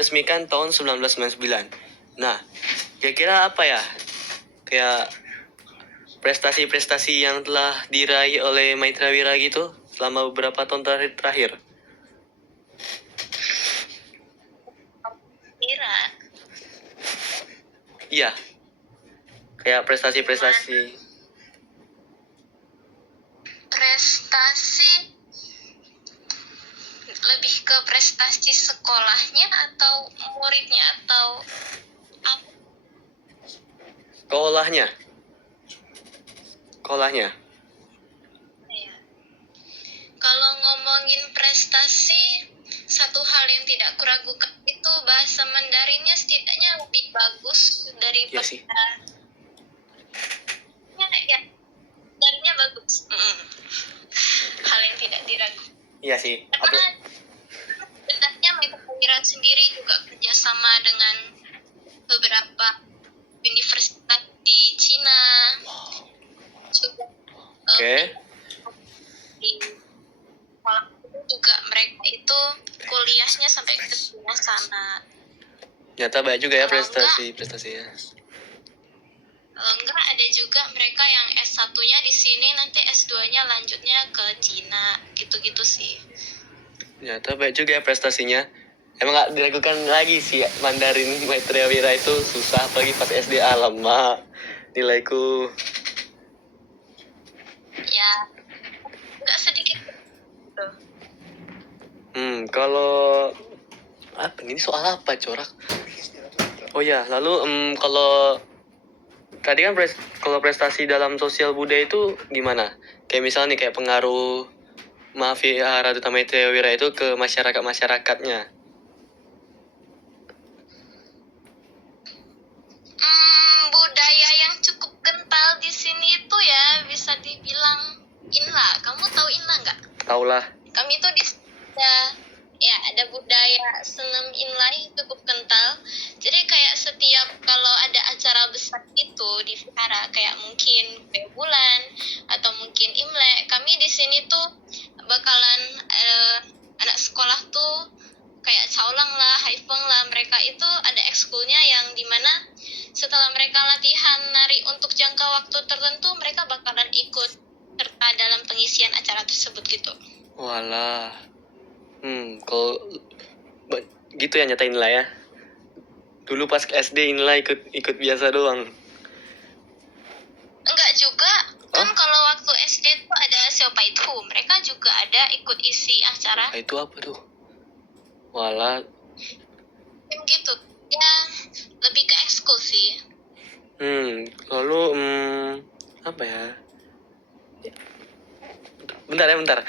diresmikan tahun 1999. Nah, kira-kira apa ya? Kayak prestasi-prestasi yang telah diraih oleh Maitreya Wira gitu selama beberapa tahun terakhir. Wira. Iya. Kayak prestasi-prestasi. Prestasi lebih ke prestasi sekolahnya atau muridnya atau apa? Sekolahnya. Ya. Kalau ngomongin prestasi, satu hal yang tidak kuragukan itu bahasa Mandarinnya setidaknya lebih bagus daripada. Iya sih. Ya, Mandarinnya bagus. Hal yang tidak diragukan. Iya sih. Karena sebenarnya Maitreya Wira sendiri juga kerjasama dengan beberapa universitas di Cina. Oke. Di sekolah juga mereka itu kuliahnya sampai ke Cina sana. Nyata banyak juga ya prestasinya. Kalau enggak ada juga mereka yang S1-nya di sini, nanti S2-nya lanjutnya ke Cina, gitu-gitu sih. Nyata banyak juga ya prestasinya. Emang gak diragukan lagi sih Mandarin Maitreya Wira itu susah, apalagi pas SD. Alamak, nilaiku. Ya, enggak sedikit gitu. Kalau apa ini soal apa corak? Oh ya, lalu kalau tadi kan kalau prestasi dalam sosial budaya itu gimana? Kayak misalnya nih kayak pengaruh Mahawira Duta Maitreya Wira itu ke masyarakatnya. Budaya yang cukup kental di sini itu ya bisa dibilang Inla. Kamu tahu Inla nggak? Tahu lah. Kami itu ada budaya senam inlay cukup kental. Jadi kayak setiap kalau ada acara besar itu di vihara, kayak mungkin bulan atau mungkin Imlek, kami di sini tuh bakalan anak sekolah tuh kayak caulang lah, haifeng lah, mereka itu ada ekskulnya yang dimana setelah mereka latihan nari untuk jangka waktu tertentu, mereka bakalan ikut serta dalam pengisian acara tersebut gitu. Walah. Kalau gitu ya nyatain lah ya. Dulu pas ke SD inilah ikut biasa doang. Enggak juga. Kan kalau waktu SD tuh ada Siopaithu, mereka juga ada ikut isi acara. Itu apa tuh? Walah. Gitu. Ya, lebih ke ekskul sih. Lalu apa ya? Bentar.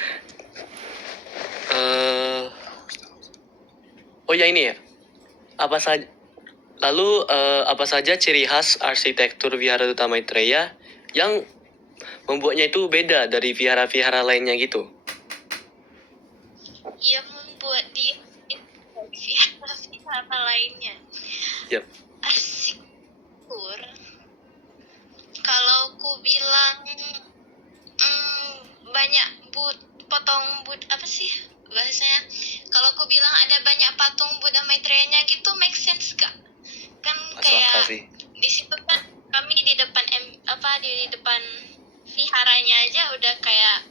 Oh ya ini ya. Apa saja ciri khas arsitektur Vihara Duta Maitreya yang membuatnya itu beda dari vihara-vihara lainnya gitu? Yang membuat dia dari vihara lainnya. Yep. Arsitektur. Kalau ku bilang banyak potong apa sih bahasanya? Kalau ku bilang ada banyak patung Buddha Maitreya-nya gitu, make sense gak? Kan kayak di situ kan kami di depan di depan viharanya aja udah kayak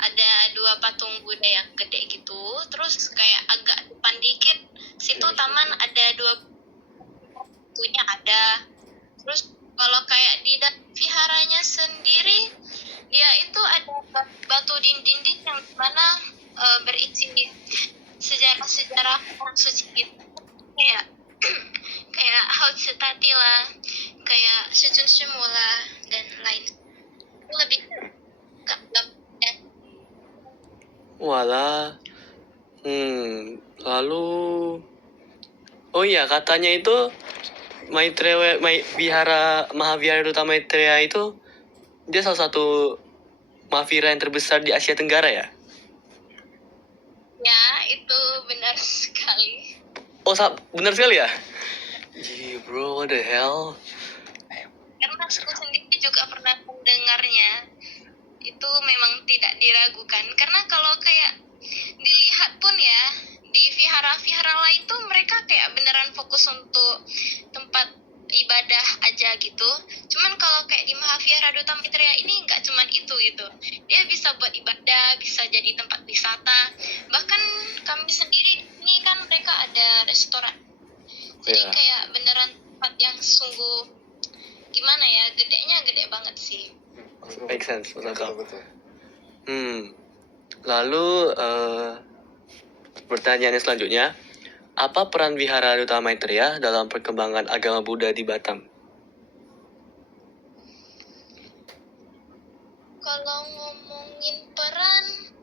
ada 2 patung Buddha yang gede gitu, terus kayak agak depan dikit situ taman ada 2 punya ada. Terus kalau kayak di viharanya sendiri dia itu ada batu dinding yang mana berisi sejarah orang suci gitu, kayak Haut Setati lah, kayak Sejun Semula dan lain. Lebih Walah. Lalu oh iya katanya itu Mahavihara Duta Maitreya itu dia salah satu Mahavira yang terbesar di Asia Tenggara ya? Ya, itu benar sekali. Oh, benar sekali ya? Gee, bro, what the hell? Karena aku sendiri juga pernah mendengarnya. Itu memang tidak diragukan. Karena kalau kayak dilihat pun ya, di vihara-vihara lain tuh mereka kayak benar fokus untuk tempat ibadah aja gitu. Cuman kalau kayak di Mahavihara Duta Maitreya ini nggak cuman itu gitu. Dia bisa buat ibadah, bisa jadi tempat wisata. Bahkan kami sendiri ini kan mereka ada restoran. Jadi Iya. kayak beneran tempat yang sungguh gimana ya, gedenya gede banget sih. Make sense, masuk akal. Betul. Lalu pertanyaannya selanjutnya, apa peran Wihara Duta Maitreya dalam perkembangan agama Buddha di Batam? Kalau ngomongin peran,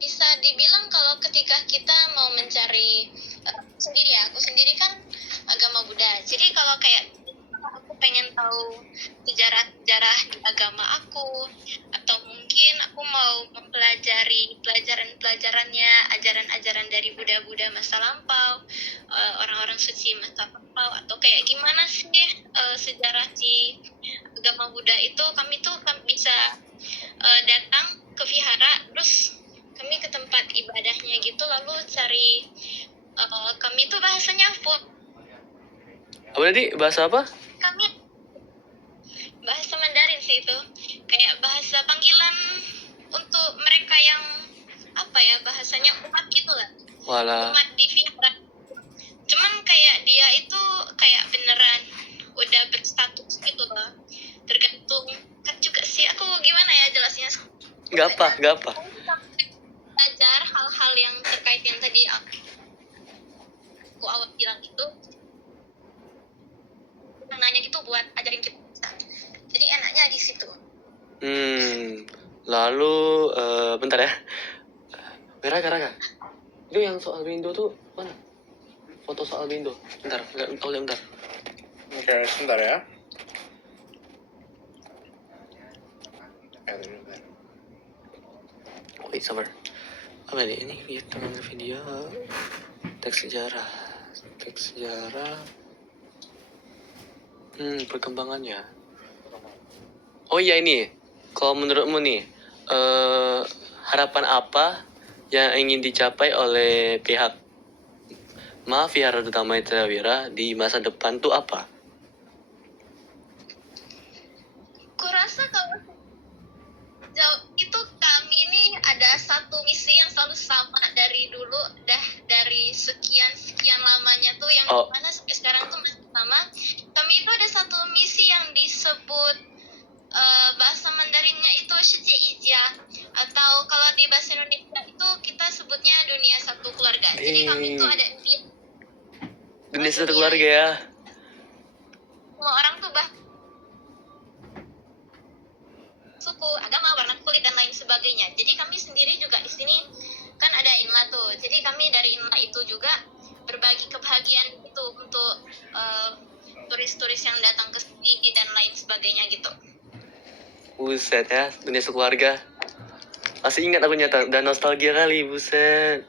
bisa dibilang kalau ketika kita mau mencari aku sendiri kan agama Buddha. Jadi kalau kayak aku pengen tahu sejarah di agama aku, atau mungkin aku mau mempelajari pelajaran-pelajarannya, ajaran-ajaran dari Buddha masa lampau, orang-orang suci masa lampau, atau kayak gimana sih sejarah di agama Buddha itu, kami bisa datang ke vihara, terus kami ke tempat ibadahnya gitu, lalu cari kami tuh bahasanya food. Apa tadi? Bahasa apa? Kami bahasa Mandarin sih itu, kayak bahasa panggilan untuk mereka yang apa ya, bahasanya umat gitu lah, Walah. umat di vihara. Cuman kayak dia itu kayak beneran udah berstatus gitu loh, tergantung kan juga sih, aku gimana ya jelasnya. Gak apa. Belajar hal-hal yang terkait yang tadi aku awal bilang itu, yang nanya gitu buat ajarin kita, jadi enaknya di situ. Lalu bentar ya. Raka. Itu yang soal Bindo tuh mana? Foto soal Bindo. Bentar. Oke, sebentar ya. Bentar. Wait, sabar. Apa ini? Ini video. Teks sejarah. Perkembangannya. Oh iya ini. Kalau menurutmu nih, harapan apa yang ingin dicapai oleh pihak Mahavihara Duta Maitreya Wira di masa depan tuh apa? Kurasa kalau jauh itu kami ini ada satu misi yang selalu sama dari dulu, dari sekian lamanya tuh, yang mana sampai sekarang tuh masih sama. Kami itu ada satu misi yang disebut bahasa Mandarinnya itu Shiji Ijia, atau kalau di bahasa Indonesia itu kita sebutnya dunia satu keluarga. Jadi kami itu ada dunia satu keluarga ya. Semua orang tuh suku, agama, warna kulit dan lain sebagainya. Jadi kami sendiri juga di sini kan ada Inla tuh. Jadi kami dari Inla itu juga berbagi kebahagiaan itu untuk turis-turis yang datang ke sini dan lain sebagainya gitu. Buset ya, dunia sekeluarga. Masih ingat aku nyata, dan nostalgia kali, buset.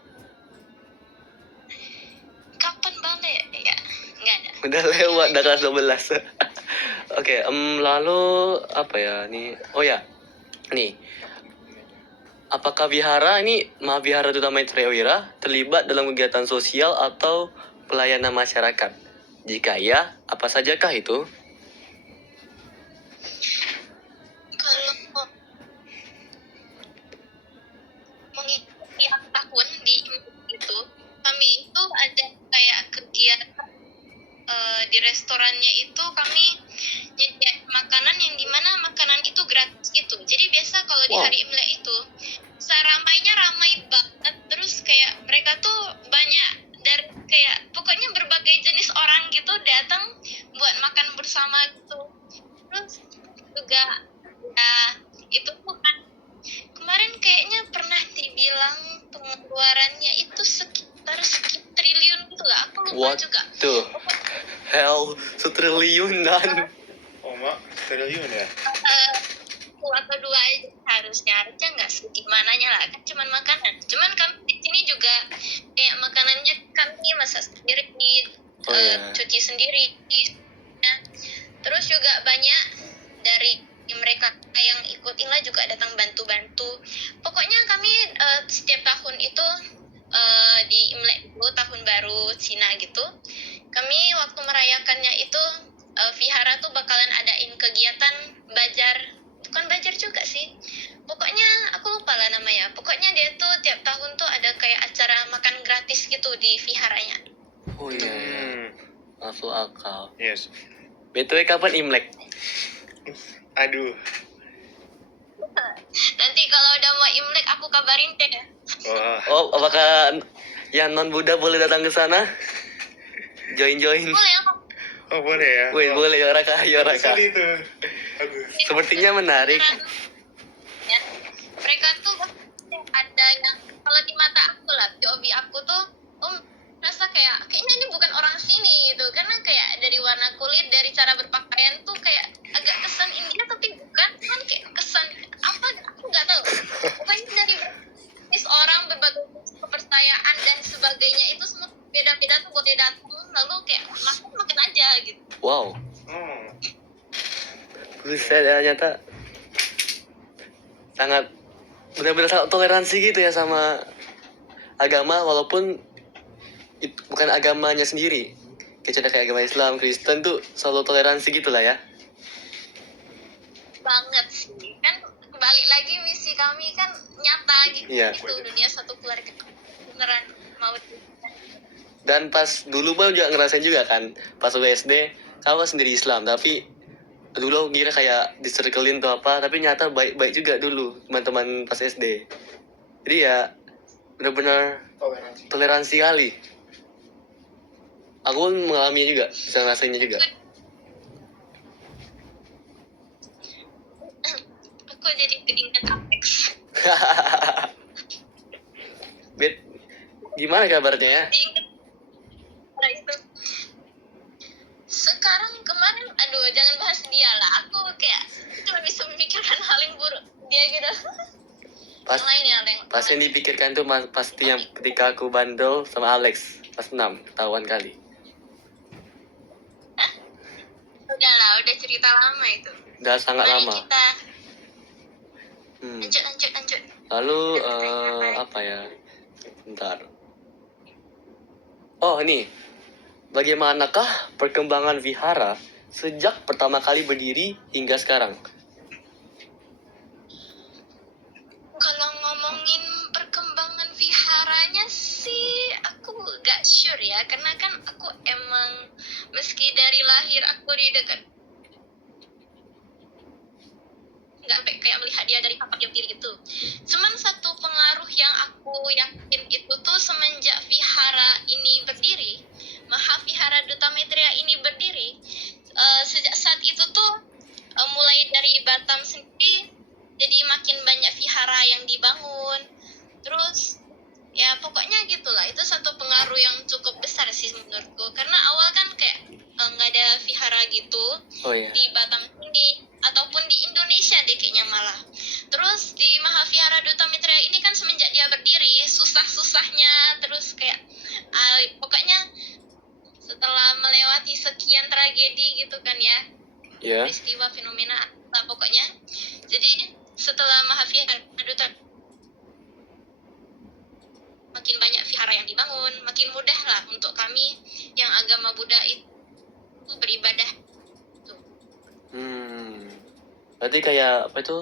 Kapan balik? Ya, enggak ada. Udah lewat, udah kelas 12. Oke, lalu apa ya nih? Oh ya, nih. Apakah Wihara ini, Mahavihara Duta Maitreya Wira, terlibat dalam kegiatan sosial atau pelayanan masyarakat? Jika ya, apa sajakah itu? Kalau mengikuti tahun di itu, kami itu ada kayak kegiatan di restorannya itu, kami nyediain makanan yang dimana makanan itu gratis gitu. Jadi biasa kalau di hari Imlek itu ramai banget, terus kayak mereka tuh banyak dari kayak pokoknya berbagai jenis orang gitu datang buat makan bersama gitu. Terus juga ya itu bukan kemarin kayaknya pernah dibilang pengeluarannya itu sekitar triliun gitu lah, aku lupa juga. Tuh, hell, setriliunan. Oh mak, triliun ya? Atau dua aja harusnya nggak segimananya lah, kan cuman makanan. Cuman kami di sini juga kayak makanannya kami masak sendiri, cuci sendiri. Nah, terus juga banyak dari mereka yang ikut Inla juga datang bantu-bantu. Pokoknya kami setiap tahun itu di Imlek dulu, tahun baru Cina gitu. Kami waktu merayakannya itu vihara tuh bakalan adain kegiatan bukan bajar juga sih. Pokoknya aku lupa lah namanya. Pokoknya dia tuh tiap tahun tuh ada kayak acara makan gratis gitu di viharanya. Oh iya, iya. Masuk akal. Yes. BTW kapan Imlek? Aduh. Nanti kalau udah mau Imlek aku kabarin deh. Wah. Oh, apakah yang non Buddha boleh datang ke sana? Join. Boleh kok. Oh boleh ya. Wih, Oh, boleh ya Raka. sedih tuh. Aduh. Sepertinya menarik. Ya, mereka tuh ada yang kalau di mata aku lah, POV aku tuh rasa kayaknya ini bukan orang sini gitu, karena kayak dari warna kulit, dari cara berpakaian tuh kayak agak kesan India tapi bukan, cuman kayak kesan apa aku nggak tahu. Pokoknya dari orang berbagai kepercayaan dan sebagainya itu semua beda-beda tuh boleh datang, lalu kayak makan aja gitu. Wow. Hmm. Buset, ternyata sangat benar-benar sangat toleransi gitu ya sama agama, walaupun bukan agamanya sendiri. Kecuali kayak agama Islam, Kristen tuh selalu toleransi gitu lah ya. Banget sih, kan balik lagi misi kami kan nyata gitu. Iya. Itu dunia satu keluarga beneran mau. Dan pas dulu Bang juga ngerasain juga kan, pas waktu SD kamu sendiri Islam, tapi dulu kira kayak di-circlein tuh apa, tapi nyata baik-baik juga dulu teman-teman pas SD. Jadi ya benar-benar toleransi kali. Aku pun mengalami juga, bisa ngerasainnya juga. Aku jadi keinget Apex. Bet, gimana kabarnya ya? Diinget pada itu. Sekarang kemarin, aduh jangan bahas dia lah. Aku kayak cuma bisa memikirkan hal yang buruk dia gitu. Pas, Yang lain ya, pas yang dipikirkan tuh pasti yang ketika aku bandel sama Alex pas 6, ketahuan kali. Udah cerita lama itu. Udah sangat Mari lama. kita lanjut. Lalu apa ya? Bentar. Oh ini, bagaimanakah perkembangan vihara sejak pertama kali berdiri hingga sekarang? Kalau ngomongin perkembangan viharanya sih aku gak sure ya, karena kan aku emang meski dari lahir aku di dekat nggak sampai kayak melihat dia dari tempat dia berdiri gitu. Cuman satu pengaruh yang aku yakin itu tuh semenjak vihara ini berdiri, Mahavihara Duta Maitreya ini berdiri, sejak saat itu tuh mulai dari Batam sendiri jadi makin banyak vihara yang dibangun. Terus ya pokoknya gitulah, itu satu pengaruh yang cukup besar sih menurutku, karena awal kan kayak nggak ada vihara gitu di Batam ini ataupun di Indonesia deh kayaknya malah. Terus di Mahavihara Duta Maitreya ini kan semenjak dia berdiri susah-susahnya, terus kayak pokoknya setelah melewati sekian tragedi gitu kan ya, peristiwa fenomena lah pokoknya. Jadi setelah Mahavihara Duta makin banyak vihara yang dibangun, makin mudah lah untuk kami yang agama Buddha itu beribadah. Berarti kayak apa itu?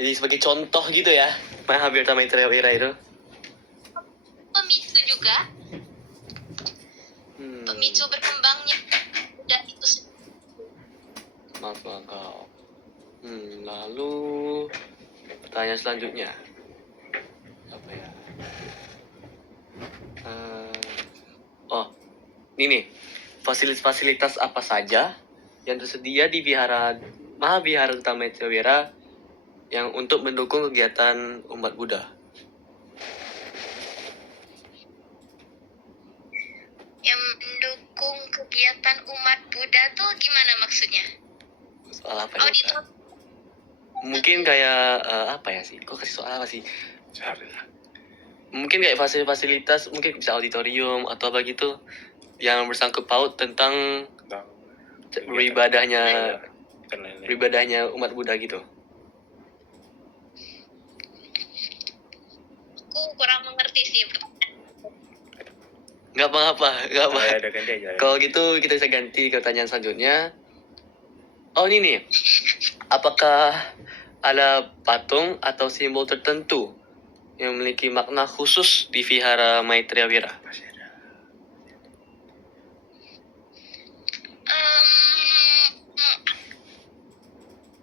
Jadi sebagai contoh gitu ya, Mahavihara Maitreya itu. Pemicu juga, pemicu berkembangnya Buddha itu. Masuk akal. Lalu pertanyaan selanjutnya apa ya? Ini nih, fasilitas apa saja yang tersedia di Mahavihara Duta Maitreya yang untuk mendukung kegiatan umat Buddha? Yang mendukung kegiatan umat Buddha tuh gimana maksudnya? Soal apa ya? Mungkin kayak apa ya sih? Kok kasih soal apa sih? Mungkin kayak fasilitas, mungkin bisa auditorium atau apa gitu yang bersangkut paut tentang beribadahnya umat Buddha gitu. Aku kurang mengerti sih Nggak apa-apa, nggak apa. Oh, ya udah ganti aja. Kalau gitu kita bisa ganti ke pertanyaan selanjutnya. Oh ini nih, apakah ada patung atau simbol tertentu yang memiliki makna khusus di Vihara Maitreya Wira? Masih ada.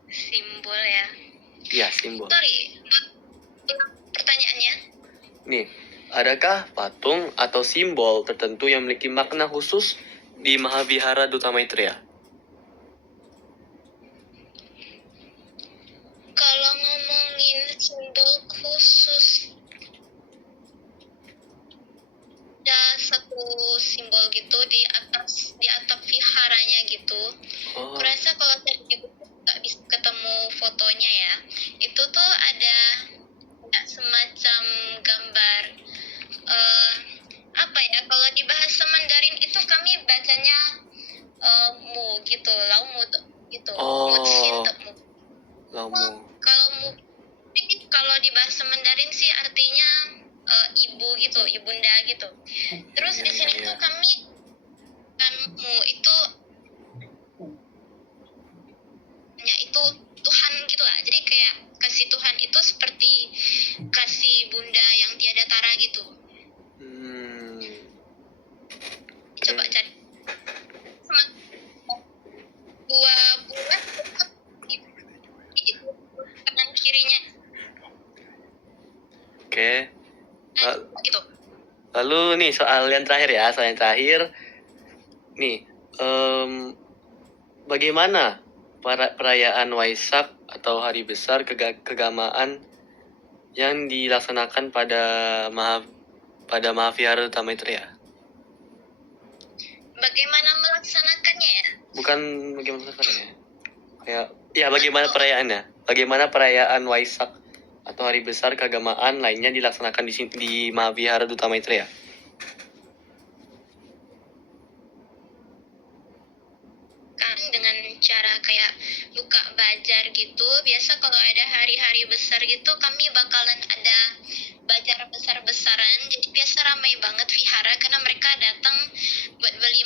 Simbol ya. Ya, simbol. Sorry, pertanyaannya. Nih, adakah patung atau simbol tertentu yang memiliki makna khusus di Mahavihara Duta Maitreya? Kalau ngomongin simbol khusus, ada satu simbol gitu di atap viharanya gitu. Oh, Kurasa kalau saya di buku nggak bisa ketemu fotonya ya. Itu tuh ada semacam gambar apa ya? Kalau di bahasa Mandarin itu kami bacanya mu gitu, lau mu gitu. Oh. Mu chin mu. Lamu. Kalau di bahasa Mandarin sih artinya ibu gitu, ibunda gitu. Terus di sini tuh kami kan mu itu itu Tuhan gitu lah. Jadi kayak kasih Tuhan itu seperti kasih bunda yang tiada tara gitu. Coba cari sama dua bulan kanan kirinya Oke. gitu. Lalu nih soal yang terakhir ya, soal yang terakhir. Nih, bagaimana perayaan Waisak atau Hari Besar Keagamaan yang dilaksanakan pada Mahavihara Duta Maitreya? Bagaimana melaksanakannya ya? Bukan bagaimana melaksanakannya. Kayak ya bagaimana perayaannya? Bagaimana perayaan Waisak atau Hari Besar Keagamaan lainnya dilaksanakan di Mahavihara Duta Maitreya? Kan dengan cara kayak buka bazar gitu. Biasa kalau ada hari-hari besar gitu kami bakalan ada bazar besar-besaran. Jadi biasa ramai banget vihara karena mereka datang buat beli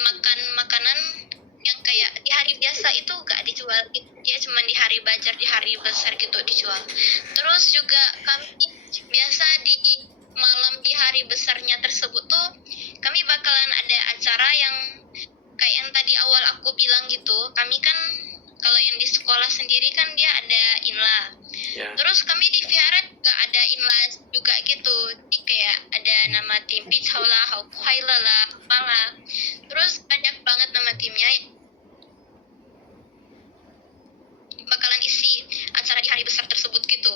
makanan yang kayak di hari biasa itu gak dijual gitu. Dia cuma di hari bazar, di hari besar gitu dijual. Terus juga kami biasa di malam di hari besarnya tersebut tuh kami bakalan ada acara yang kayak yang tadi awal aku bilang gitu. Kami kan kalau yang di sekolah sendiri kan dia ada inla. Ya. Terus kami di vihara juga ada inla juga gitu. Jadi kayak ada nama tim Pichaula, Haukuhaila lah, apalah. Terus banyak banget nama timnya bakalan isi acara di hari besar tersebut gitu.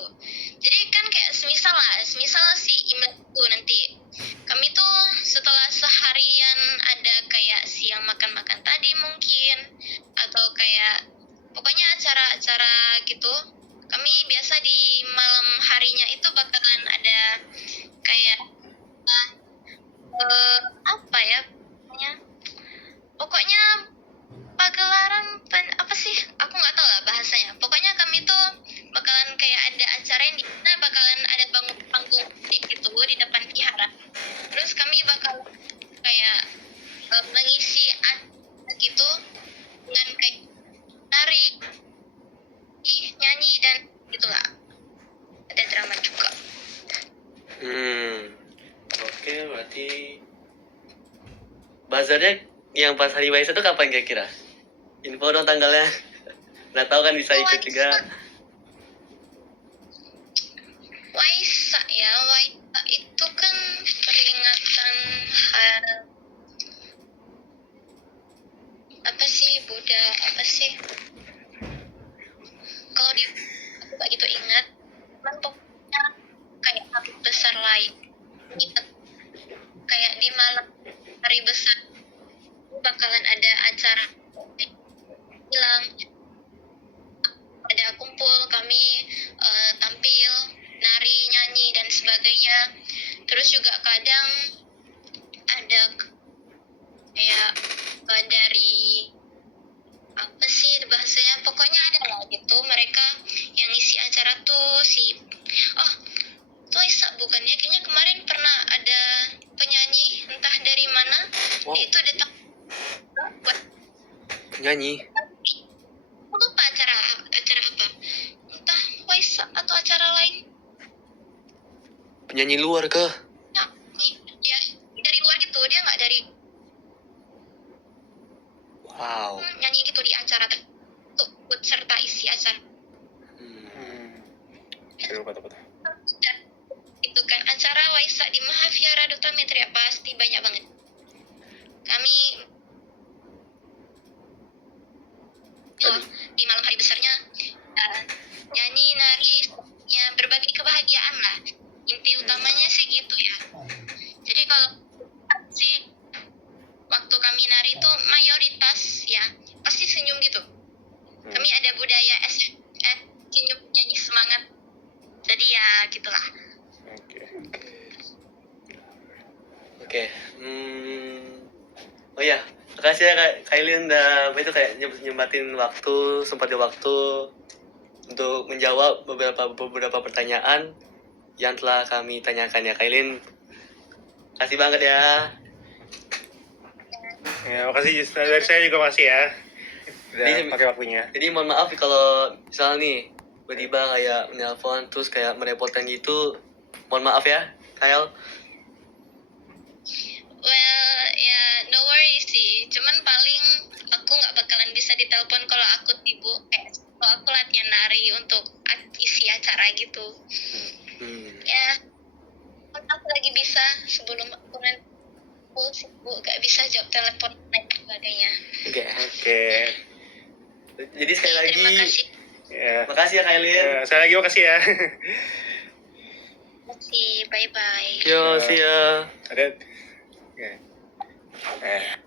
Jadi kan kayak semisal si Imlek itu nanti kami tuh setelah seharian ada kayak siang makan-makan tadi mungkin atau kayak pokoknya acara-acara gitu. Kami biasa di malam harinya itu bakalan ada kayak apa ya pokoknya pagelaran apa sih aku nggak tahu lah bahasanya. Pokoknya kami tuh bakalan kayak ada acara yang di mana bakalan ada panggung gitu di depan vihara. Terus kami bakal kayak mengisi gitu dengan kayak nari, nyanyi dan gitulah. Ada drama juga. Oke, berarti bazarnya yang pas hari Waisak itu kapan kira-kira? Info dong tanggalnya. Nggak tahu kan bisa ikut juga. Waisak ya, Waisak itu kan peringatan apa sih Buddha apa sih? Kalau di aku gak gitu ingat, cuman pokoknya kayak hari besar lain. Kayak di malam hari besar bakalan ada acara bilang ada kumpul kami tampil nari nyanyi dan sebagainya. Terus juga kadang ada kayak dari apa sih bahasanya pokoknya ada lah gitu mereka yang ngisi acara tuh si tuh Isa bukannya kayaknya kemarin pernah ada penyanyi entah dari mana. Wow. Dia itu datang buat Nyanyi. aku lupa acara apa, entah Waisak atau acara lain. Penyanyi luar kah? Ya, ya dari luar gitu, dia nggak dari Wow. nyanyi gitu di acara untuk ikut serta isi acara. Aduh, betul. Itu kan acara Waisak di Mahaviara Duta Maitreya pasti banyak banget. Kami di malam hari besarnya nyanyi, nari, ya berbagi kebahagiaan lah. Inti utamanya sih gitu ya. Jadi kalau sih waktu kami nari itu mayoritas ya pasti senyum gitu. Kami ada budaya senyum, nyanyi, semangat. Jadi ya gitulah. Oke. Oh ya, makasih ya Kak Kailin udah kayak nyempetin waktu, untuk menjawab beberapa pertanyaan yang telah kami tanyakan ya Kailin. Kasih banget ya. Ya, makasih dari saya juga masih ya. Udah Jadi- pakai waktunya. Jadi mohon maaf kalau misalnya nih tiba-tiba kayak menelpon terus kayak merepotkan gitu. Mohon maaf ya, Kyle. Well, ya no worries sih. Cuman paling aku nggak bakalan bisa ditelepon kalau aku sibuk. Kalau aku latihan nari untuk isi acara gitu. Ya, aku lagi bisa sebelum aku nanti full sibuk gak bisa jawab telepon dan sebagainya. Oke. Jadi sekali lagi, Terima kasih. Ya. makasih ya Kailin. Ya, saya lagi makasih ya. Terima kasih. Bye bye. Yo, see ya. Ada. Ya.